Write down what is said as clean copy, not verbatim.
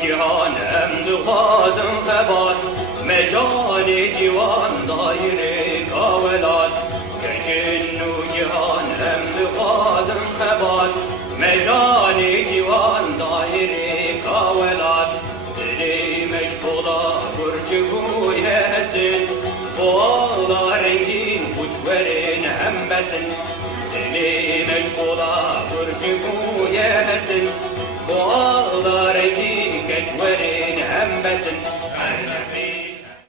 cihan emdi hazın xebat Mecali divan daire kavelat Gecinu cihan emdi hazın xebat Mecali divan daire kavelat Dili meşgula burcu yesin Boğala rengin uç verin hembesin Dili meşgula burcu yesin Boğala rengin